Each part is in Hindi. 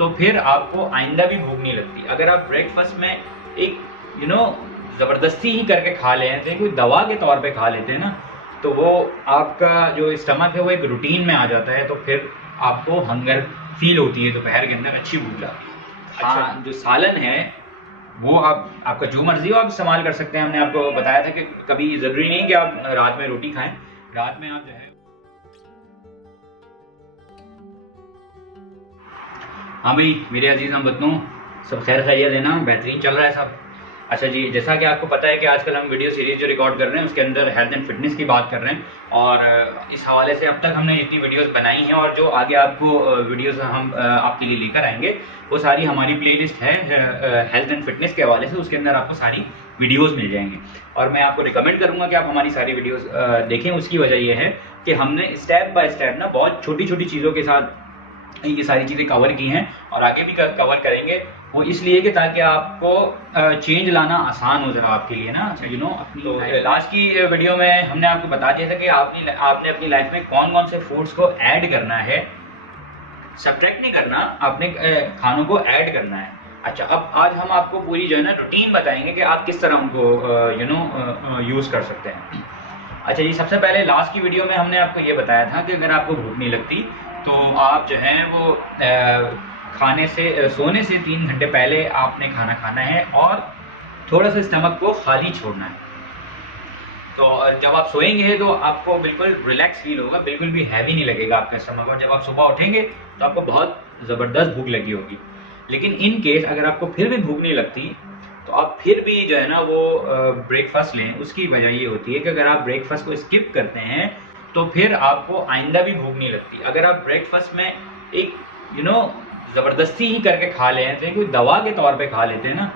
तो फिर आपको आइंदा भी भूख नहीं लगती। अगर आप ब्रेकफास्ट में एक ज़बरदस्ती ही करके खा लेते हैं, कोई दवा के तौर पे खा लेते हैं ना, तो वो आपका जो स्टमक है वो एक रूटीन में आ जाता है, तो फिर आपको हंगर फील होती है, दोपहर के अंदर अच्छी भूख लगती है। हाँ, जो सालन है वो आपका जो मर्जी हो आप इस्तेमाल कर सकते हैं। हमने आपको बताया था कि कभी ज़रूरी नहीं कि आप रात में रोटी खाएं, रात में आप जो है। हाँ भाई मेरे अजीज़ हम वतनों, सब खैर खैरियत है ना, बेहतरीन चल रहा है सब। अच्छा जी, जैसा कि आपको पता है कि आजकल हम वीडियो सीरीज़ जो रिकॉर्ड कर रहे हैं उसके अंदर हेल्थ एंड फिटनेस की बात कर रहे हैं, और इस हवाले से अब तक हमने जितनी वीडियोस बनाई हैं और जो आगे आपको वीडियोस हम आपके लिए लेकर आएंगे वो सारी हमारी प्लेलिस्ट है हेल्थ एंड फिटनेस के हवाले से, उसके अंदर आपको सारी वीडियोस मिल जाएंगे। और मैं आपको रिकमेंड करूँगा कि आप हमारी सारी वीडियोज़ देखें। उसकी वजह यह है कि हमने स्टेप बाय स्टेप ना बहुत छोटी छोटी चीज़ों के साथ ये सारी चीज़ें कवर की हैं और आगे भी कवर करेंगे। वो इसलिए कि ताकि आपको चेंज लाना आसान हो ज़रा आपके लिए ना, तो लास्ट की वीडियो में हमने आपको बता दिया था कि आपने अपनी लाइफ में कौन कौन से फूड्स को ऐड करना है, सब्ट्रैक्ट नहीं करना, आपने खानों को ऐड करना है। अच्छा, अब आज हम आपको पूरी जो है ना रूटीन बताएंगे कि आप किस तरह उनको यूज़ कर सकते हैं। अच्छा जी, सबसे पहले लास्ट की वीडियो में हमने आपको ये बताया था कि अगर आपको भूख नहीं लगती तो आप जो है वो सोने से 3 घंटे पहले आपने खाना खाना है और थोड़ा सा स्टमक को खाली छोड़ना है। तो जब आप सोएंगे तो आपको बिल्कुल रिलैक्स फील होगा, बिल्कुल भी हैवी नहीं लगेगा आपका स्टमक, और जब आप सुबह उठेंगे तो आपको बहुत ज़बरदस्त भूख लगी होगी। लेकिन इन केस अगर आपको फिर भी भूख नहीं लगती तो आप फिर भी जो है ना वो ब्रेकफास्ट लें। उसकी वजह ये होती है कि अगर आप ब्रेकफास्ट को स्किप करते हैं तो फिर आपको आइंदा भी भूख नहीं लगती। अगर आप ब्रेकफास्ट में एक ज़बरदस्ती ही करके खा लेते हैं, कोई दवा के तौर पे खा लेते हैं ना,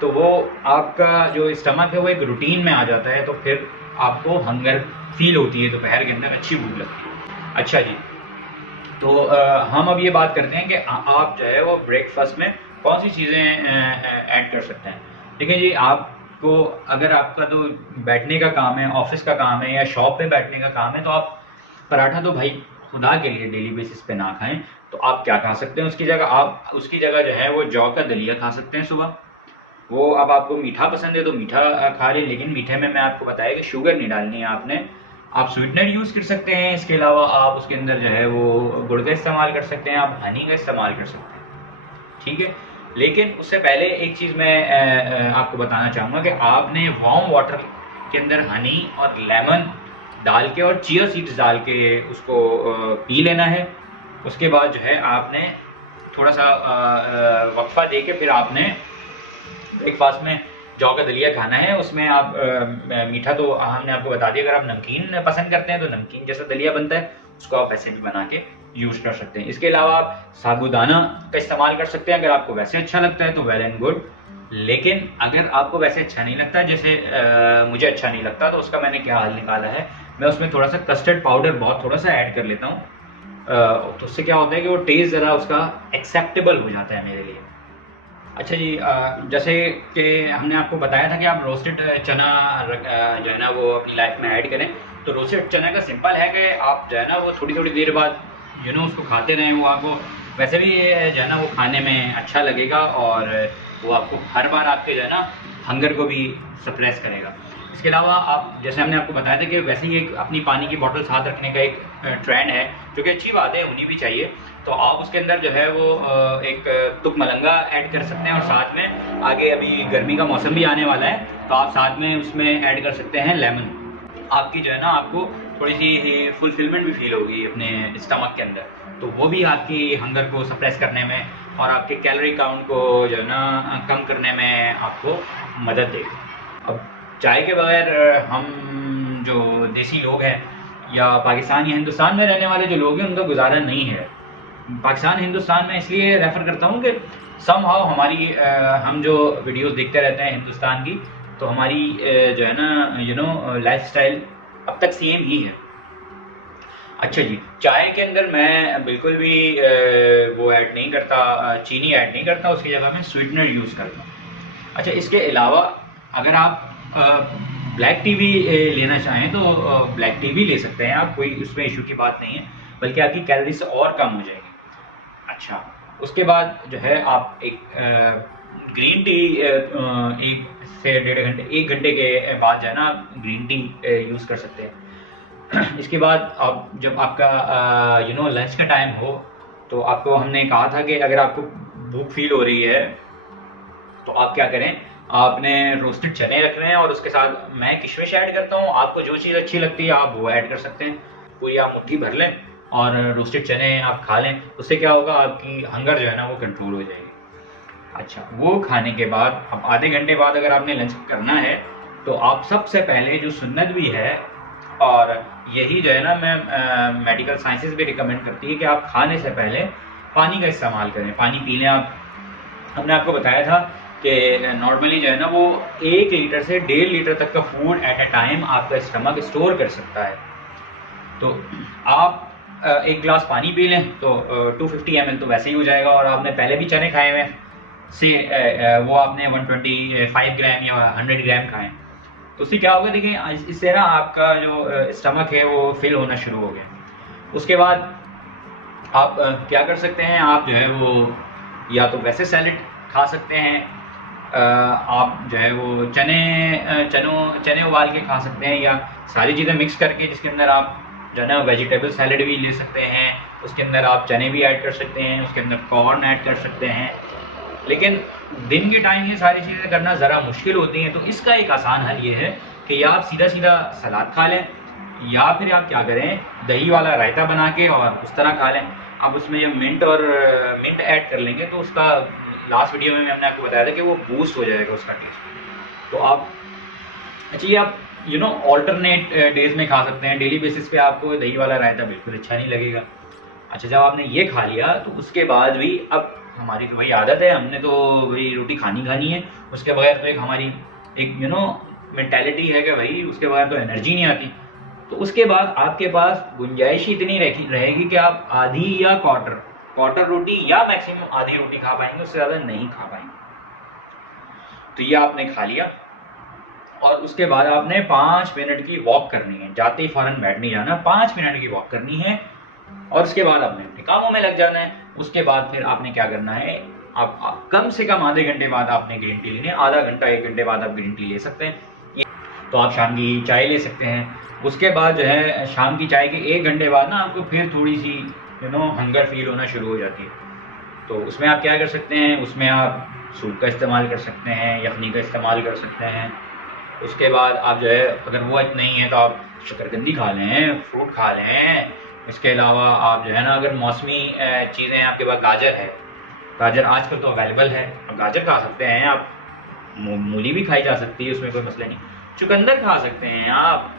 तो वो आपका जो स्टमक है वो एक रूटीन में आ जाता है, तो फिर आपको हंगर फील होती है, दोपहर के अंदर अच्छी भूख लगती है। अच्छा जी, तो हम अब ये बात करते हैं कि आप जो है वो ब्रेकफास्ट में कौन सी चीज़ें ऐड कर सकते हैं। देखिए जी, आपको अगर आपका तो बैठने का काम है, ऑफिस का काम है या शॉप पे बैठने का काम है, तो आप पराठा तो भाई खुदा के लिए डेली बेसिस पे ना खाएं। तो आप क्या खा सकते हैं उसकी जगह जो है वो जौ का दलिया खा सकते हैं सुबह। वो अब आपको मीठा पसंद है तो मीठा खा लें, लेकिन मीठे में मैं आपको बताया कि शुगर नहीं डालनी है आपने। आप स्वीटनर यूज़ कर सकते हैं, इसके अलावा आप उसके अंदर जो है वो गुड़ का इस्तेमाल कर सकते हैं, आप हनी का इस्तेमाल कर सकते हैं, ठीक है। लेकिन उससे पहले एक चीज़ मैं आपको बताना चाहूँगा कि आपने वार्म वाटर के अंदर हनी और लेमन डाल के और चिया सीड्स डाल के उसको पी लेना है। उसके बाद जो है आपने थोड़ा सा वक्फा दे के फिर आपने ब्रेकफास्ट में जौ का दलिया खाना है। उसमें आप मीठा तो हमने आपको बता दिया, अगर आप नमकीन पसंद करते हैं तो नमकीन जैसा दलिया बनता है उसको आप वैसे भी बना के यूज़ कर सकते हैं। इसके अलावा आप साबूदाना का इस्तेमाल कर सकते हैं, अगर आपको वैसे अच्छा लगता है तो वेल एंड गुड। लेकिन अगर आपको वैसे अच्छा नहीं लगता, जैसे मुझे अच्छा नहीं लगता, तो उसका मैंने क्या हल निकाला है, मैं उसमें थोड़ा सा कस्टर्ड पाउडर बहुत थोड़ा सा ऐड कर लेता हूँ। तो उससे क्या होता है कि वो टेस्ट ज़रा उसका एक्सेप्टेबल हो जाता है मेरे लिए। अच्छा जी, जैसे कि हमने आपको बताया था कि आप रोस्टेड चना जो है ना वो अपनी लाइफ में ऐड करें। तो रोस्टेड चना का सिंपल है कि आप जो है ना वो थोड़ी थोड़ी देर बाद उसको खाते रहें। वो आपको वैसे भी जो है ना वो खाने में अच्छा लगेगा और वो आपको हर बार आपके जो है ना हंगर को भी सप्रेस करेगा। इसके अलावा आप, जैसे हमने आपको बताया था कि वैसे ही एक अपनी पानी की बोतल साथ रखने का एक ट्रेंड है, जो कि अच्छी बात है, होनी भी चाहिए। तो आप उसके अंदर जो है वो एक तुक मलंगा ऐड कर सकते हैं, और साथ में आगे अभी गर्मी का मौसम भी आने वाला है तो आप साथ में उसमें ऐड कर सकते हैं लेमन। आपकी जो है ना आपको थोड़ी सी फुलफिलमेंट भी फील होगी अपने स्टमक के अंदर, तो वो भी आपकी हंगर को सप्रेस करने में और आपके कैलोरी काउंट को जो है ना कम करने में आपको मदद देगा। अब चाय के बगैर हम जो देसी लोग हैं या पाकिस्तान या हिंदुस्तान में रहने वाले जो लोग हैं उनका गुजारा नहीं है। पाकिस्तान हिंदुस्तान में इसलिए रेफ़र करता हूँ कि समहाउ हमारी हम जो वीडियोस देखते रहते हैं हिंदुस्तान की, तो हमारी जो है ना लाइफस्टाइल अब तक सेम ही है। अच्छा जी, चाय के अंदर मैं बिल्कुल भी वो ऐड नहीं करता, चीनी ऐड नहीं करता, उसकी जगह मैं स्वीटनर यूज़ करता हूँ। अच्छा, इसके अलावा अगर आप ब्लैक टी भी लेना चाहें तो ब्लैक टी भी ले सकते हैं आप, कोई उसमें इशू की बात नहीं है, बल्कि आपकी कैलोरी से और कम हो जाएगी। अच्छा, उसके बाद जो है आप एक ग्रीन टी 1 से 1 घंटे के बाद जो है ना आप ग्रीन टी यूज़ कर सकते हैं। इसके बाद आप जब आपका लंच का टाइम हो, तो आपको हमने कहा था कि अगर आपको भूख फील हो रही है तो आप क्या करें, आपने रोस्टेड चने रखने हैं और उसके साथ मैं किशमिश ऐड करता हूँ। आपको जो चीज़ अच्छी लगती है आप वो ऐड कर सकते हैं। पूरी आप मुट्ठी भर लें और रोस्टेड चने आप खा लें। उससे क्या होगा, आपकी हंगर जो है ना वो कंट्रोल हो जाएगी। अच्छा, वो खाने के बाद अब आधे घंटे बाद अगर आपने लंच करना है तो आप सबसे पहले जो सुन्नत भी है, और यही जो है ना मैं मेडिकल साइंसेस भी रिकमेंड करती है कि आप खाने से पहले पानी का इस्तेमाल करें, पानी पी लें आप। हमने आपको बताया था कि नॉर्मली जो है ना वो 1 लीटर से 1.5 लीटर तक का फूड एट ए टाइम आपका स्टमक स्टोर कर सकता है। तो आप 1 गिलास पानी पी लें तो 250 ml तो वैसे ही हो जाएगा। और आपने पहले भी चने खाए हुए से वो आपने 125 ग्राम या 100 ग्राम खाएं, तो उससे क्या होगा, देखिए इससे ना आपका जो स्टमक है वो फिल होना शुरू हो गया। उसके बाद आप क्या कर सकते हैं, आप जो है वो या तो वैसे सैलेड खा सकते हैं, आप जो है वो चने उबाल के खा सकते हैं, या सारी चीज़ें मिक्स करके जिसके अंदर आप जो है ना वेजिटेबल सैलेड भी ले सकते हैं, उसके अंदर आप चने भी ऐड कर सकते हैं, उसके अंदर कॉर्न ऐड कर सकते हैं। लेकिन दिन के टाइम ये सारी चीज़ें करना ज़रा मुश्किल होती हैं, तो इसका एक आसान हल ये है कि या आप सीधा सीधा सलाद खा लें, या फिर आप क्या करें, दही वाला रायता बना के और उस तरह खा लें। आप उसमें जब मिंट ऐड कर लेंगे तो उसका लास्ट वीडियो में हमने आपको बताया था कि वो बूस्ट हो जाएगा उसका टेस्ट। तो आप अच्छा, ये आप ऑल्टरनेट डेज में खा सकते हैं। डेली बेसिस पे आपको दही वाला रायता बिल्कुल अच्छा नहीं लगेगा। अच्छा, जब आपने ये खा लिया तो उसके बाद भी अब हमारी तो वही आदत है, हमने तो वही रोटी खानी है, उसके बगैर तो एक हमारी एक मेंटालिटी है कि भाई उसके बगैर तो एनर्जी नहीं आती। तो उसके बाद आपके पास गुंजाइश ही इतनी रहेगी कि आप आधी या क्वार्टर रोटी या मैक्सिमम आधी रोटी खा पाएंगे, उससे ज़्यादा नहीं खा पाएंगे। तो ये आपने खा लिया और उसके बाद आपने 5 मिनट की वॉक करनी है, जाते ही फ़ौरन बैठ नहीं जाना, 5 मिनट की वॉक करनी है और उसके बाद आपने अपने कामों में लग जाना है। उसके बाद फिर आपने क्या करना है, आप कम से कम आधे घंटे बाद आपने ग्रीन टी लेनी है, आधा घंटा 1 घंटे बाद आप ग्रीन टी ले सकते हैं। तो आप शाम की चाय ले सकते हैं। उसके बाद जो है शाम की चाय के 1 घंटे बाद ना आपको फिर थोड़ी सी हंगर फील होना शुरू हो जाती है। तो उसमें आप क्या कर सकते हैं, उसमें आप सूप का इस्तेमाल कर सकते हैं, यखनी का इस्तेमाल कर सकते हैं। उसके बाद आप जो है अगर वो नहीं है तो आप शकरकंदी खा लें, फ्रूट खा लें। इसके अलावा आप जो है ना अगर मौसमी चीज़ें हैं, आपके पास गाजर है, गाजर आजकल तो अवेलेबल है, आप गाजर खा सकते हैं। आप मूली भी खाई जा सकती है, उसमें कोई मसला नहीं। चुकंदर खा सकते हैं आप,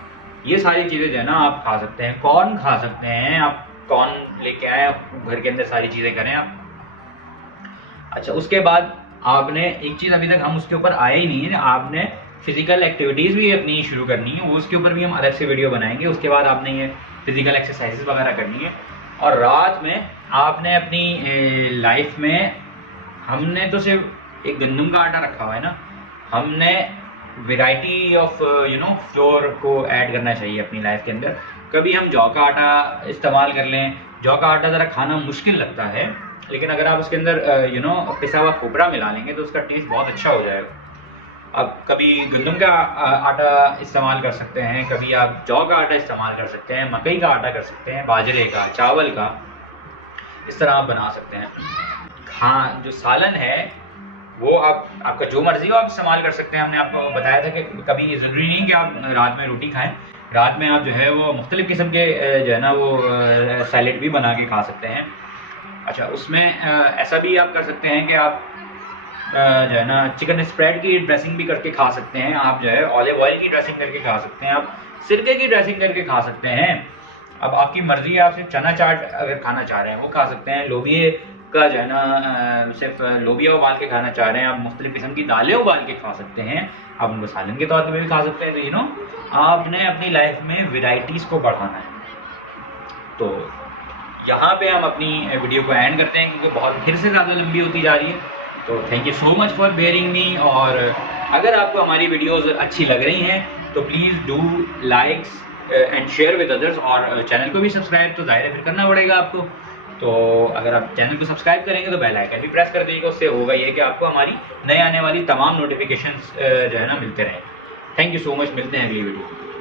ये सारी चीज़ें जो है ना आप खा सकते हैं। कॉर्न खा सकते हैं, आप कॉर्न लेके आए, घर के अंदर सारी चीज़ें करें आप। अच्छा, उसके बाद आपने एक चीज़ अभी तक हम उसके ऊपर आए ही नहीं है, आपने फिजिकल एक्टिविटीज़ भी अपनी शुरू करनी है, वो उसके ऊपर भी हम अलग से वीडियो बनाएंगे। उसके बाद आपने ये फिजिकल एक्सरसाइजेस वगैरह करनी है। और रात में आपने अपनी लाइफ में, हमने तो सिर्फ एक गंदम का आटा रखा हुआ है ना, हमने वैरायटी ऑफ फ्लोर को ऐड करना चाहिए अपनी लाइफ के अंदर। कभी हम जौ का आटा इस्तेमाल कर लें, जौ का आटा ज़रा खाना मुश्किल लगता है, लेकिन अगर आप उसके अंदर पिसा हुआ खोपरा मिला लेंगे तो उसका टेस्ट बहुत अच्छा हो जाएगा। आप कभी गंदम का आटा इस्तेमाल कर सकते हैं, कभी आप जौ का आटा इस्तेमाल कर सकते हैं, मकई का आटा कर सकते हैं, बाजरे का, चावल का, इस तरह आप बना सकते हैं। हाँ, जो सालन है वो आपका जो मर्जी हो आप इस्तेमाल कर सकते हैं। हमने आपको बताया था कि कभी ये ज़रूरी नहीं कि आप रात में रोटी खाएं, रात में आप जो है वो मुख्तलिफ़ किस्म के जो है ना वो सैलेड भी बना के खा सकते हैं। अच्छा, उसमें ऐसा भी आप कर सकते हैं कि आप जो है ना चिकन स्प्रेड की ड्रेसिंग भी करके खा सकते हैं, आप जो है ऑलिव ऑयल की ड्रेसिंग करके खा सकते हैं, आप सिरके की ड्रेसिंग करके खा सकते हैं। अब आपकी मर्ज़ी है, आप सिर्फ चना चाट अगर खाना चाह रहे हैं वो खा सकते हैं, लोबिये का जो है ना सिर्फ लोबिया उबाल के खाना चाह रहे हैं, आप मुख्तलिफ़ किस्म की दालें उबाल के खा सकते हैं, आप उनको सालन के तौर पर भी खा सकते हैं। तो आपने अपनी लाइफ में वेराइटीज़ को बढ़ाना है। तो यहाँ पे हम अपनी वीडियो को एंड करते हैं क्योंकि बहुत फिर से ज़्यादा लंबी होती जा रही है। तो thank you so much for bearing me. और अगर आपको हमारी वीडियोस अच्छी लग रही हैं तो please do likes and share with others, और चैनल को भी सब्सक्राइब तो ज़ाहिर है फिर करना पड़ेगा आपको। तो अगर आप चैनल को सब्सक्राइब करेंगे तो बेल आइकन भी प्रेस कर दीजिएगा। उससे होगा ये कि आपको हमारी नए आने वाली तमाम नोटिफिकेशंस जो है ना मिलते रहें। थैंक यू सो मच, मिलते हैं अगली वीडियो में।